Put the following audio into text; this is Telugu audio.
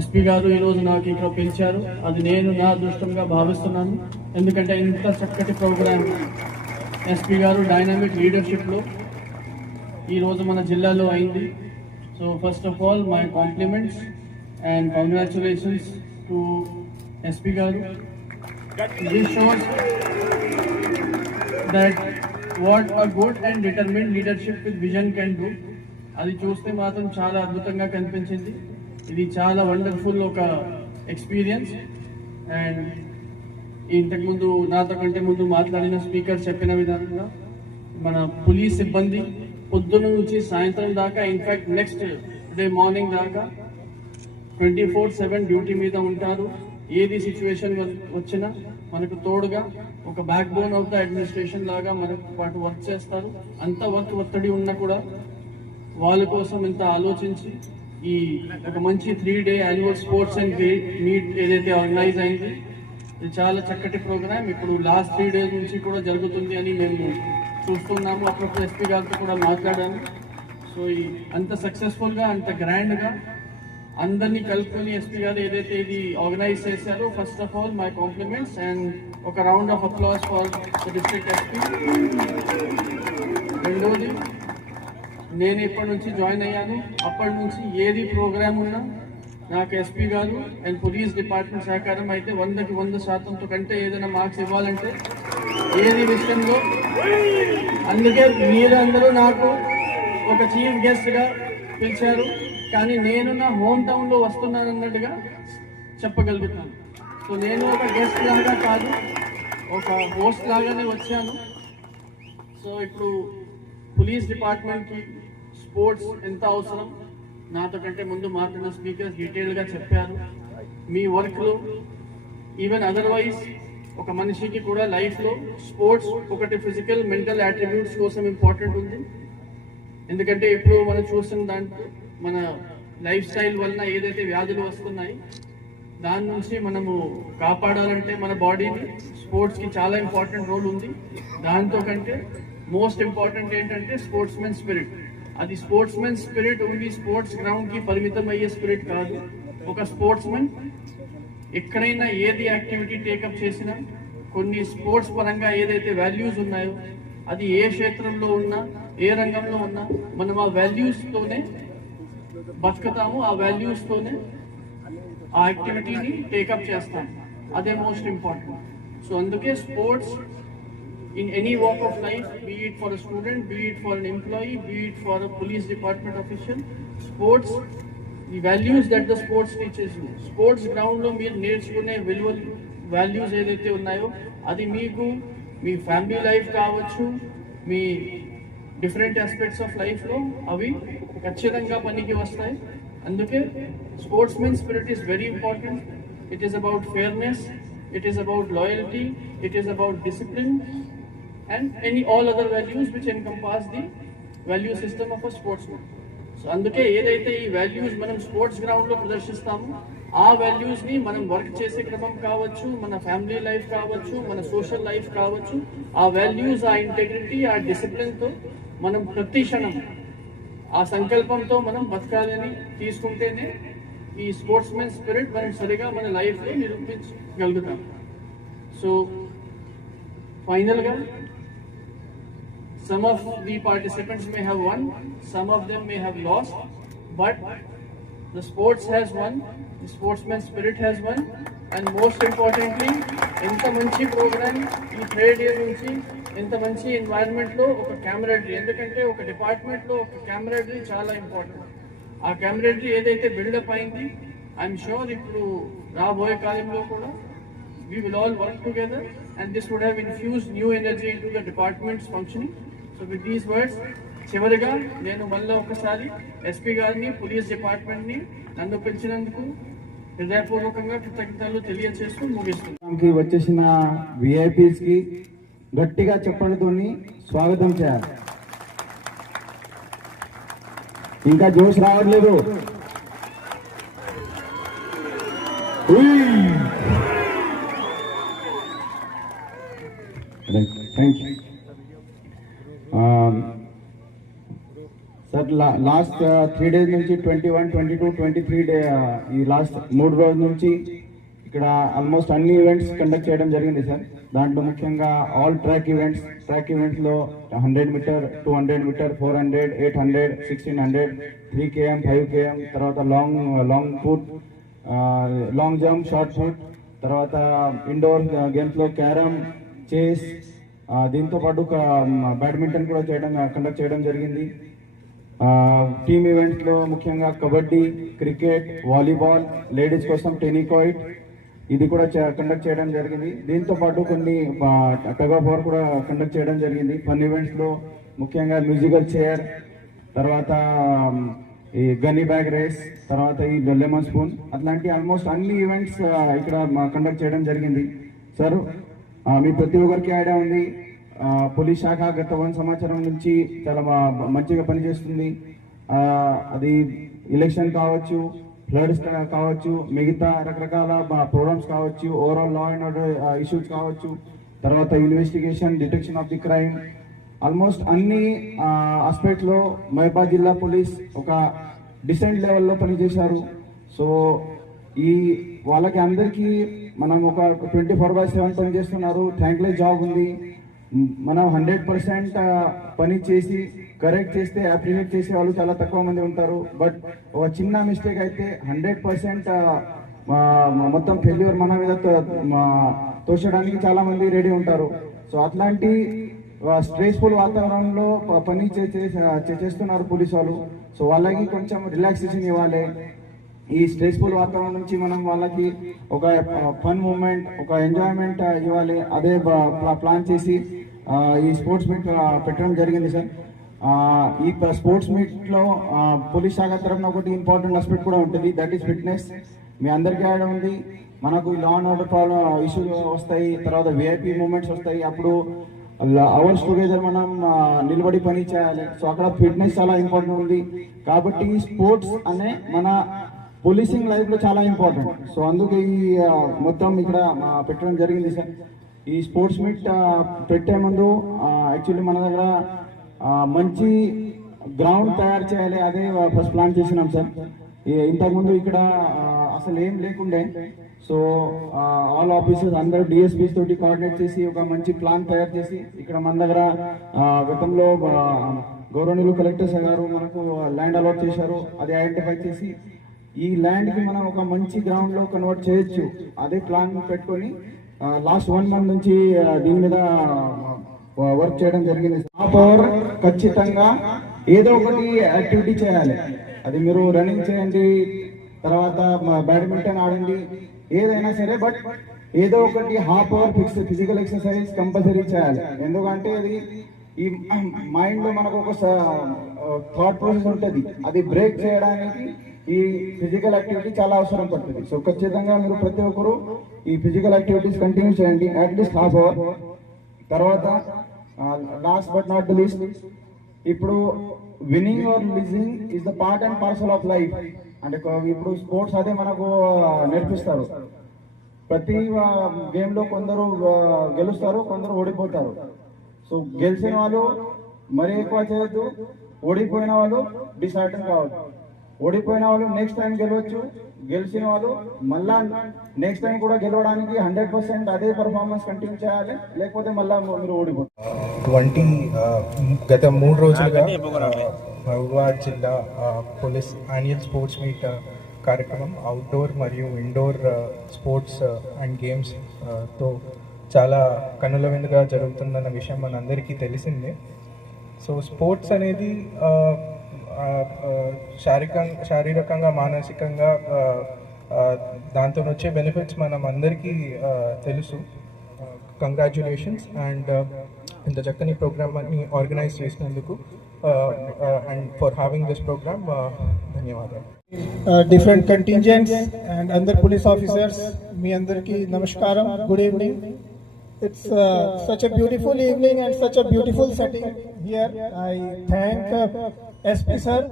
ఎస్పీ గారు ఈరోజు నాకు ఇక్కడ పిలిచారు. అది నేను నా అదృష్టంగా భావిస్తున్నాను. ఎందుకంటే ఇంత చక్కటి ప్రోగ్రామ్ ఎస్పీ గారు డైనామిక్ లీడర్షిప్లో ఈరోజు మన జిల్లాలో అయింది. So first of all my compliments and congratulations to SP గారు. This shows that what a good and determined leadership with vision can do. అది చూస్తే మాత్రం చాలా అద్భుతంగా కనిపించింది. ఇది చాలా వండర్ఫుల్ ఒక ఎక్స్పీరియన్స్. అండ్ ఇంతకుముందు నాతో కంటే ముందు మాట్లాడిన స్పీకర్ చెప్పిన విధంగా మన పోలీస్ సిబ్బంది పొద్దున నుంచి సాయంత్రం దాకా, ఇన్ఫాక్ట్ నెక్స్ట్ డే మార్నింగ్ దాకా 24/7 డ్యూటీ మీద ఉంటారు. ఏది సిచ్యువేషన్ వచ్చినా మనకు తోడుగా ఒక back bone of the administration లాగా మనకు పాటు వర్క్ చేస్తారు. అంత వర్క్ ఒత్తిడి ఉన్నా కూడా వాళ్ళ కోసం ఇంత ఆలోచించి ఈ ఒక మంచి 3-day annual sports and meet ఏదైతే ఆర్గనైజ్ అయింది, ఇది చాలా చక్కటి ప్రోగ్రామ్. ఇప్పుడు లాస్ట్ 3 days నుంచి కూడా జరుగుతుంది అని మేము చూస్తున్నాము. అప్పుడప్పుడు ఎస్పీ గారితో కూడా మాట్లాడాము. సో ఈ అంత సక్సెస్ఫుల్గా అంత గ్రాండ్గా అందరినీ కలుపుకొని ఎస్పీ గారు ఏదైతే ఇది ఆర్గనైజ్ చేశారో, first of all my compliments and ఒక round of applause for the district SP. రెండోది, నేను ఇప్పటి నుంచి జాయిన్ అయ్యాను, అప్పటి నుంచి ఏది ప్రోగ్రామ్ ఉన్నా నాకు ఎస్పీ గారు అండ్ పోలీస్ డిపార్ట్మెంట్ సహకారం అయితే 100కి 100% కంటే ఏదైనా మార్క్స్ ఇవ్వాలంటే ఏది విషయంలో. అందుకే మీరందరూ నాకు ఒక చీఫ్ గెస్ట్గా పిలిచారు, కానీ నేను నా హోమ్ టౌన్లో వస్తున్నానన్నట్టుగా చెప్పగలుగుతాను. సో నేను ఒక గెస్ట్ లాగా కాదు, ఒక హోస్ట్ లాగానే వచ్చాను. సో ఇప్పుడు పోలీస్ డిపార్ట్మెంట్కి స్పోర్ట్స్ ఎంత అవసరం నాతో కంటే ముందు మాట్లాడిన స్పీకర్స్ డీటెయిల్గా చెప్పారు. మీ వర్క్లో ఈవెన్ అదర్వైజ్ ఒక మనిషికి కూడా లైఫ్లో స్పోర్ట్స్ ఒకటి ఫిజికల్ మెంటల్ యాట్రిబ్యూట్స్ కోసం ఇంపార్టెంట్ ఉంది. ఎందుకంటే ఇప్పుడు మనం చూస్తున్న దాంట్లో మన లైఫ్ స్టైల్ వలన ఏదైతే వ్యాధులు వస్తున్నాయి దాని నుంచి మనము కాపాడాలంటే మన బాడీని స్పోర్ట్స్కి చాలా ఇంపార్టెంట్ రోల్ ఉంది. దాంతో కంటే మోస్ట్ ఇంపార్టెంట్ ఏంటంటే స్పోర్ట్స్మెన్ స్పిరిట్. అది స్పోర్ట్స్మెన్ స్పిరిట్ ఓన్లీ స్పోర్ట్స్ గ్రౌండ్కి పరిమితం అయ్యే స్పిరిట్ కాదు. ఒక స్పోర్ట్స్మెన్ ఎక్కడైనా ఏది యాక్టివిటీ టేకప్ చేసినా కొన్ని స్పోర్ట్స్ పరంగా ఏదైతే వాల్యూస్ ఉన్నాయో అది ఏ క్షేత్రంలో ఉన్నా ఏ రంగంలో ఉన్నా మనం ఆ వాల్యూస్తోనే బతుకుతాము, ఆ వాల్యూస్తోనే ఆ యాక్టివిటీని టేకప్ చేస్తాం. అదే మోస్ట్ ఇంపార్టెంట్. సో అందుకే sports in any walk of life, be it for a student, be it for an employee, be it for a police department official, sports, the values that the sports teaches you, sports ground lo meer నేర్చుకునే విలువలు వాల్యూస్ ఏదైతే ఉన్నాయో అది మీకు మీ ఫ్యామిలీ లైఫ్ కావచ్చు, మీ డిఫరెంట్ ఆస్పెక్ట్స్ ఆఫ్ లైఫ్లో అవి ఖచ్చితంగా పనికి వస్తాయి. అందుకే sportsmen spirit is very important. It is about fairness, it is about loyalty, it is about discipline and all other values which encompass the value system of a sportsman. So అందుకే ఏదైతే ఈ వాల్యూస్ మనం స్పోర్ట్స్ గ్రౌండ్లో ప్రదర్శిస్తామో ఆ వాల్యూస్ని మనం వర్క్ చేసే క్రమం కావచ్చు, మన ఫ్యామిలీ లైఫ్ కావచ్చు, మన సోషల్ లైఫ్ కావచ్చు, ఆ వాల్యూస్, ఆ ఇంటెగ్రిటీ, ఆ డిసిప్లిన్తో మనం ప్రతి క్షణం ఆ సంకల్పంతో మనం బతకాలని తీసుకుంటేనే ఈ స్పోర్ట్స్మెన్ స్పిరిట్ మనం సరిగా మన లైఫ్లో నిరూపించగలుగుతాం. సో ఫైనల్గా some of the participants may have won, some of them may have lost, but the sports has won, the sportsman spirit has won, and most importantly ఎంత మంచి ప్రోగ్రామ్ ఈ 3 days నుంచి ఎంత మంచి ఎన్వైరన్మెంట్లో ఒక camaraderie, ఎందుకంటే ఒక డిపార్ట్మెంట్లో ఒక camaraderie చాలా ఇంపార్టెంట్. ఆ camaraderie ఏదైతే బిల్డప్ అయింది, ఐఎమ్ షూర్ ఇప్పుడు రాబోయే కాలంలో కూడా we will all work together and this would have infused new energy into the department's functioning. So with these words, చివరిగా నేను మళ్ళీ ఒకసారి ఎస్పీ గారిని, పోలీస్ డిపార్ట్మెంట్ని నన్ను పిలిచినందుకు హృదయపూర్వకంగా కృతజ్ఞతలు తెలియజేస్తూ ముగిస్తున్నాను. వచ్చేసిన విఐపీస్కి గట్టిగా చెప్పడంతోని స్వాగతం చేయాలి. ఇంకా జోష్ రావట్లేదు. Thank you. Sir last 3 days నుంచి 21, 22, 23 డే ఈ లాస్ట్ 3 రోజుల నుంచి ఇక్కడ ఆల్మోస్ట్ అన్ని ఈవెంట్స్ కండక్ట్ చేయడం జరిగింది సార్. దాంట్లో ముఖ్యంగా ఆల్ ట్రాక్ ఈవెంట్స్లో 100 మీటర్, 200 మీటర్, 400, 800, 1600, 3 km, 5 km, తర్వాత long put, long jump, short put, తర్వాత ఇండోర్ గేమ్స్లో క్యారమ్, చెస్, దీంతో పాటు బ్యాడ్మింటన్ కూడా కండక్ట్ చేయడం జరిగింది. టీమ్ ఈవెంట్స్లో ముఖ్యంగా కబడ్డీ, క్రికెట్, వాలీబాల్, లేడీస్ కోసం టెనికాయిడ్ ఇది కూడా కండక్ట్ చేయడం జరిగింది. దీంతో పాటు కొన్ని టగ్ ఆఫ్ వార్ కూడా కండక్ట్ చేయడం జరిగింది. ఫన్ ఈవెంట్స్లో ముఖ్యంగా మ్యూజికల్ చైర్, తర్వాత ఈ గన్నీ బ్యాగ్ రేస్, తర్వాత ఈ లెమన్ స్పూన్, అట్లాంటి ఆల్మోస్ట్ అన్ని ఈవెంట్స్ ఇక్కడ కండక్ట్ చేయడం జరిగింది. సార్ మీ ప్రతి ఒక్కరికి ఐడియా ఉంది, పోలీస్ శాఖ గత 1 సంవత్సరం నుంచి చాలా మంచిగా పనిచేస్తుంది. అది ఎలక్షన్ కావచ్చు, ఫ్లడ్స్ కావచ్చు, మిగతా రకరకాల ప్రోగ్రామ్స్ కావచ్చు, overall law and order issues కావచ్చు, తర్వాత investigation, detection of the crime, almost అన్ని ఆస్పెక్ట్స్లో మహబాద్ జిల్లా పోలీస్ ఒక డిసెంట్ లెవెల్లో పనిచేశారు. సో ఈ వాళ్ళకి అందరికీ మనం ఒక 24/7 పనిచేస్తున్నారు. థ్యాంక్లెస్ జాబ్ ఉంది. మనం 100% పని చేసి కరెక్ట్ చేస్తే అప్రిషియేట్ చేసే వాళ్ళు చాలా తక్కువ మంది ఉంటారు. బట్ ఒక చిన్న మిస్టేక్ అయితే 100% మొత్తం ఫెయిల్యూర్ మన మీద తోచడానికి చాలా మంది రెడీ ఉంటారు. సో అట్లాంటి స్ట్రెస్ఫుల్ వాతావరణంలో పని చేస్తున్నారు పోలీసు వాళ్ళు. సో వాళ్ళకి కొంచెం రిలాక్సేషన్ ఇవ్వాలి. ఈ స్ట్రెస్ఫుల్ వాతావరణం నుంచి మనం వాళ్ళకి ఒక ఫన్ మూమెంట్, ఒక ఎంజాయ్మెంట్ ఇవ్వాలి. అదే ప్లాన్ చేసి ఈ స్పోర్ట్స్ మీట్ పెట్టడం జరిగింది సార్. ఈ స్పోర్ట్స్ మీట్లో పోలీస్ శాఖ తరఫున ఒకటి ఇంపార్టెంట్ ఆస్పెక్ట్ కూడా ఉంటుంది, దట్ ఈస్ ఫిట్నెస్. మీ అందరికీ ఐడియా ఉంది, మనకు law and order problem issues వస్తాయి, తర్వాత విఐపి మూమెంట్స్ వస్తాయి. అప్పుడు అవర్స్ టుగెదర్ మనం నిలబడి పని చేయాలి. సో అక్కడ ఫిట్నెస్ చాలా ఇంపార్టెంట్ ఉంది. కాబట్టి స్పోర్ట్స్ అనే మన పోలీసింగ్ లైఫ్లో చాలా ఇంపార్టెంట్. సో అందుకే ఈ మొత్తం ఇక్కడ పెట్టడం జరిగింది సార్. ఈ స్పోర్ట్స్ మీట్ పెట్టే ముందు యాక్చువల్లీ మన దగ్గర మంచి గ్రౌండ్ తయారు చేయాలి, అదే ఫస్ట్ ప్లాన్ చేసినాం సార్. ఇంతకుముందు ఇక్కడ అసలు ఏం లేకుండే. సో ఆల్ ఆఫీసర్స్ అందరూ డిఎస్పీస్ తోటి కోఆర్డినేట్ చేసి ఒక మంచి ప్లాన్ తయారు చేసి ఇక్కడ మన దగ్గర గతంలో గౌరవనీయులు కలెక్టర్స్ గారు మనకు ల్యాండ్ అలాట్ చేశారు. అది ఐడెంటిఫై చేసి ఈ ల్యాండ్కి మనం ఒక మంచి గ్రౌండ్లో కన్వర్ట్ చేయొచ్చు, అదే ప్లాన్ పెట్టుకొని లాస్ట్ 1 month నుంచి దీని మీద వర్క్ చేయడం జరిగింది. పవర్ ఖచ్చితంగా ఏదో ఒకటి యాక్టివిటీ చేయాలి. అది మీరు రన్నింగ్ చేయండి, తర్వాత బ్యాడ్మింటన్ ఆడండి, ఏదైనా సరే, బట్ ఏదో ఒకటి half hour physical exercise compulsory చేయాలి. ఎందుకంటే అది ఈ మైండ్లో మనకు ఒక థాట్ ప్రాసెస్ ఉంటుంది, అది బ్రేక్ చేయడానికి ఈ ఫిజికల్ యాక్టివిటీ చాలా అవసరం పడుతుంది. సో ఖచ్చితంగా మీరు ప్రతి ఒక్కరు ఈ ఫిజికల్ యాక్టివిటీస్ కంటిన్యూ చేయండి, అట్లీస్ట్ హాఫ్ అవర్. తర్వాత last but not the least, ఇప్పుడు winning or losing is the part and parcel of life. అంటే ఇప్పుడు స్పోర్ట్స్ అదే మనకు నేర్పిస్తారు. ప్రతి గేమ్లో కొందరు గెలుస్తారు, కొందరు ఓడిపోతారు. సో గెలిచిన వాళ్ళు మరీ ఎక్కువ చేయొద్దు, ఓడిపోయిన వాళ్ళు డిసైడ్ కావద్దు. ఓడిపోయిన వాళ్ళు నెక్స్ట్ టైం గెలవచ్చు, గెలిచిన వాళ్ళు మళ్ళా నెక్స్ట్ టైం కూడా గెలవడానికి 100% అదే పర్ఫార్మెన్స్ కంటిన్యూ చేయాలి, లేకపోతే మళ్ళా మీరు ఓడిపోతారు. గత 3 రోజులుగా మహబూబాబాద్ జిల్లా పోలీస్ యాన్యువల్ స్పోర్ట్స్ మీట్ కార్యక్రమం అవుట్డోర్ మరియు ఇండోర్ స్పోర్ట్స్ అండ్ గేమ్స్ తో చాలా కన్నుల విందుగా జరుగుతుందన్న విషయం మనందరికీ తెలిసిందే. సో స్పోర్ట్స్ అనేది శారీరకంగా మానసికంగా దాంతో వచ్చే బెనిఫిట్స్ మనం అందరికీ తెలుసు. కంగ్రాచ్యులేషన్స్ అండ్ ఇంత చక్కని ప్రోగ్రామ్ని ఆర్గనైజ్ చేసినందుకు and for having this programme ధన్యవాదాలు. Different contingents and other police officers, మీ అందరికీ నమస్కారం, good evening. It's such a beautiful evening and such a beautiful setting here. I thank SP sir